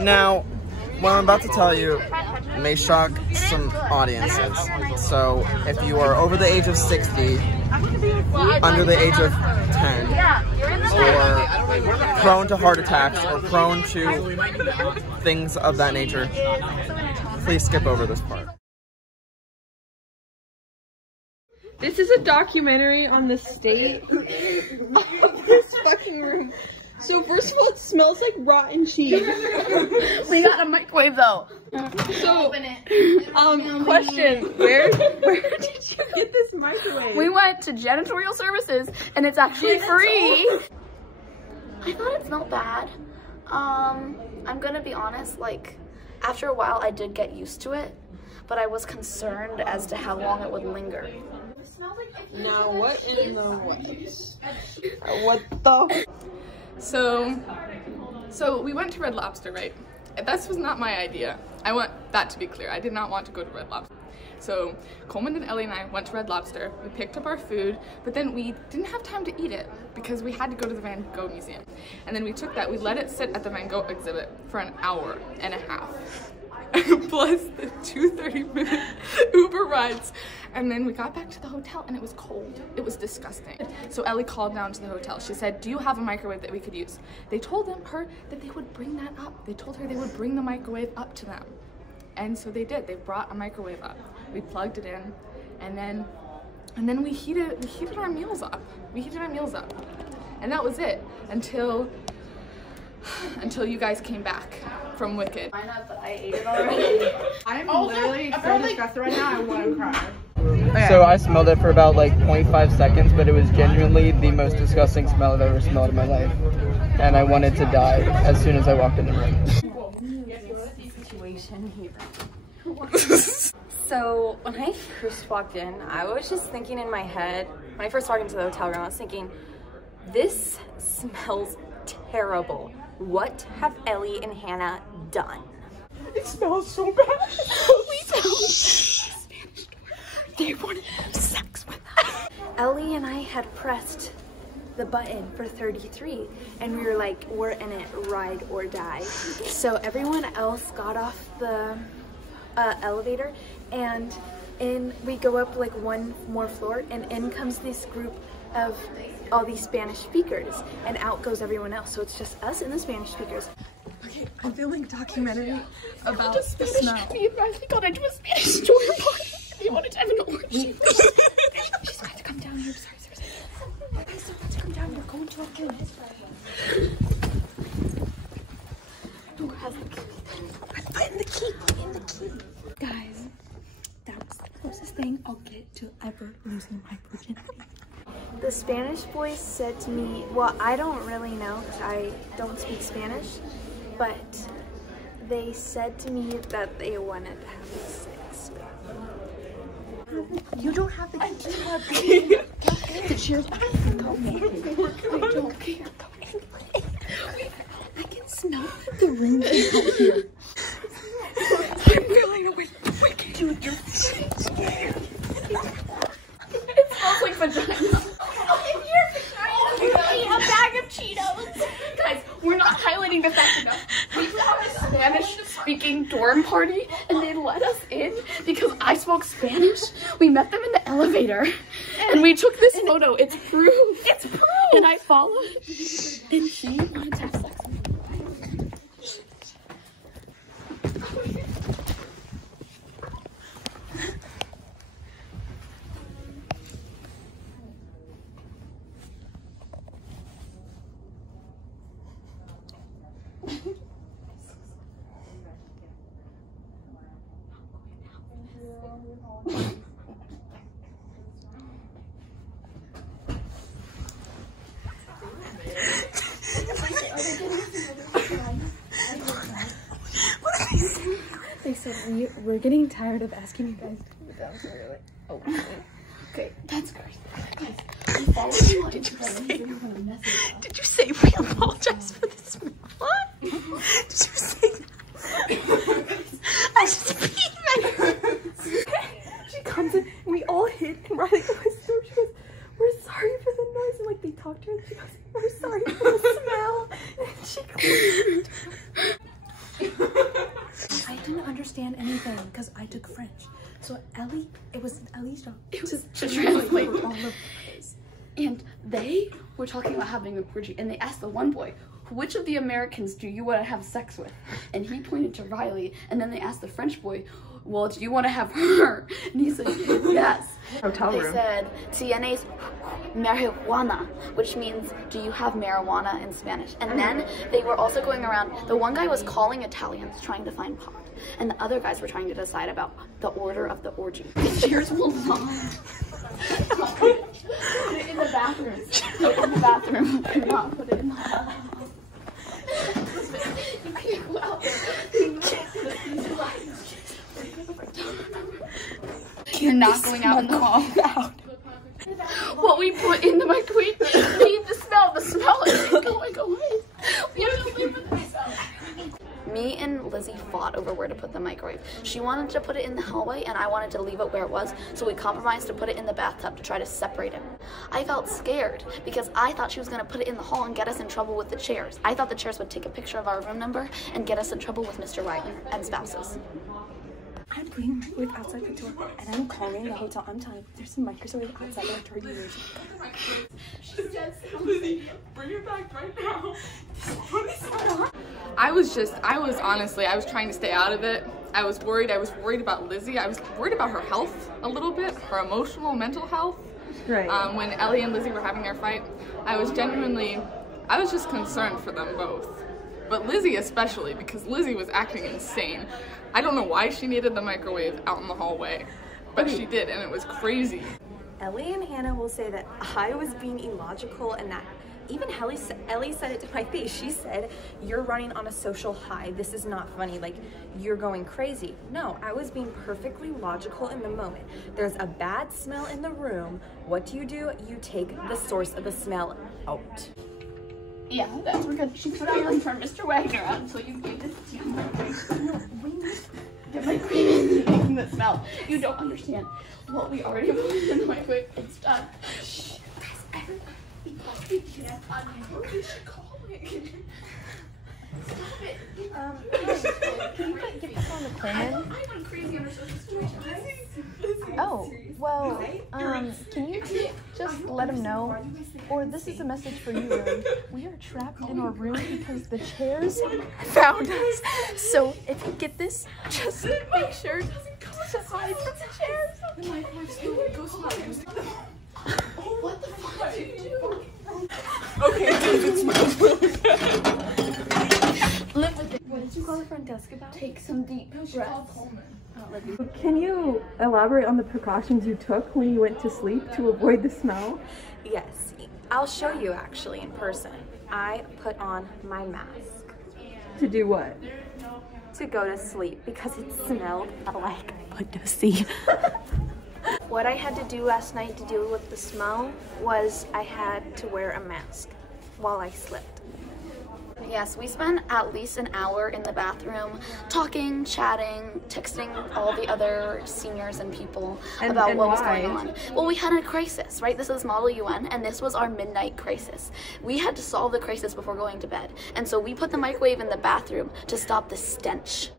Now, what I'm about to tell you may shock some audiences. So, if you are over the age of 60, under the age of 10, or prone to heart attacks, or prone to things of that nature, please skip over this part. This is a documentary on the state of this fucking room. So first of all, it smells like rotten cheese. We got a microwave though. So, question, where did you get this microwave? We went to janitorial services and it's actually free. I thought it smelled bad. I'm gonna be honest, like, after a while I did get used to it, but I was concerned as to how long it would linger. Now what in the what the? So we went to Red Lobster, right? This was not my idea. I want that to be clear. I did not want to go to Red Lobster. So Coleman and Ellie and I went to Red Lobster. We picked up our food, but then we didn't have time to eat it because we had to go to the Van Gogh Museum. And then we took that, we let it sit at the Van Gogh exhibit for an hour and a half. Plus the 2 30-minute Uber rides. And then we got back to the hotel and it was cold. It was disgusting. So Ellie called down to the hotel. She said, do you have a microwave that we could use? They told her that they would bring that up. They told her they would bring the microwave up to them. And so they did. They brought a microwave up. We plugged it in and then we heated our meals up. We heated our meals up. And that was it until you guys came back from Wicked. Why not, but I ate it already. I'm literally so disgusted right now, I want to cry. So I smelled it for about like 0.5 seconds, but it was genuinely the most disgusting smell I've ever smelled in my life. And I wanted to die as soon as I walked in the room. So when I first walked in, I was just thinking in my head, when I first walked into the hotel room, I was thinking, this smells terrible. What have Ellie and Hannah done? It smells so bad. We found a Spanish door. They wanted to have sex with us. Ellie and I had pressed the button for 33 and we were like, we're in it, ride or die. So everyone else got off the elevator and we go up like one more floor and in comes this group of all these Spanish speakers and out goes everyone else. So it's just us and the Spanish speakers. Okay, I'm filming a documentary about the smell. Me and Riley got into a Spanish store party. They wanted to have an orgy. She's got to come down here. Sorry. Guys, so let's come down. We're going to a chemist. Who has the key? Find the key. Find the key. Guys, that was the closest thing I'll get to ever losing my virginity. The Spanish boys said to me, well, I don't really know because I don't speak Spanish, but they said to me that they wanted to have sex. You don't have the key. The cheers. I don't care. I can smell the room out here. I'm feeling away. Dude, you're it smells like vagina. A bag of Cheetos. Guys, we're not highlighting the fact enough. We found a Spanish-speaking dorm party, and they let us in because I spoke Spanish. We met them in the elevator, and we took this photo. It's proof. It's proof. And I followed, and she wanted to have sex with me. They said we're getting tired of asking you guys to do it down, so we're like, oh, okay, that's great. Did you say we apologize for this? What? Did you say that? I just peed. She comes in, and we all hid, and Riley goes, she goes, we're sorry for the noise, and like they talked to her, and she goes, we're sorry for the smell, and she goes, understand anything because I took French. So Ellie, it was Ellie's job. It was to translate translate. all of this. And they were talking about having an orgy, and they asked the one boy, which of the Americans do you want to have sex with? And he pointed to Riley, and then they asked the French boy, well, do you want to have her? And he said, yes. Hotel They room. said, tienes marijuana, which means, do you have marijuana in Spanish? And then they were also going around, the one guy was calling Italians, trying to find pot. And the other guys were trying to decide about the order of the orgy. The chairs will not. Put it in the bathroom. Put it in the bathroom. Do not put it in the hall. You can't go out there. You're not going out in the hall. What we put in the microwave, we need to smell. The smell isn't going away. We have to live with the smell. Me and Lizzie fought over where to put the microwave. She wanted to put it in the hallway and I wanted to leave it where it was, so we compromised to put it in the bathtub to try to separate it. I felt scared because I thought she was going to put it in the hall and get us in trouble with the chairs. I thought the chairs would take a picture of our room number and get us in trouble with Mr. White and spouses. I'm putting the microwave outside the door and I'm calling the hotel. I'm telling you, there's a microwave outside their door. Lizzie, bring it back right now. I was trying to stay out of it. I was worried about Lizzie. I was worried about her health a little bit, her emotional, mental health. Right. When Ellie and Lizzie were having their fight, I was just concerned for them both. But Lizzie especially, because Lizzie was acting insane. I don't know why she needed the microwave out in the hallway, but she did, and it was crazy. Ellie and Hannah will say that I was being illogical and that even Ellie said it to my face. She said, you're running on a social high. This is not funny. Like, you're going crazy. No, I was being perfectly logical in the moment. There's a bad smell in the room. What do? You take the source of the smell out. Yeah, that's we're good. She put on for Mr. Wagner until you gave this to him. Get my cream making the smell. You don't understand. What we already put in the microwave, it's done. Shh. Guys, everybody. Who is she calling? Stop it. Can you get this on the plan? I went crazy under social situations. Oh, well, can you just let him know? Or this is a message for you, Ray. We are trapped in our room because the chairs found us. So if you get this, just make sure to hide from the chairs. What the fuck did you do? Okay, it smells really bad. Live with it. What did you call the front desk about? Take some deep breaths. Can you elaborate on the precautions you took when you went to sleep to avoid the smell? Yes, I'll show you actually in person. I put on my mask To do what? to go to sleep because it smelled like pussy. What I had to do last night to deal with the smell was I had to wear a mask while I slept. Yes, we spent at least an hour in the bathroom talking, chatting, texting all the other seniors and people about what was going on. Well, we had a crisis, right? This is Model UN, and this was our midnight crisis. We had to solve the crisis before going to bed, and so we put the microwave in the bathroom to stop the stench.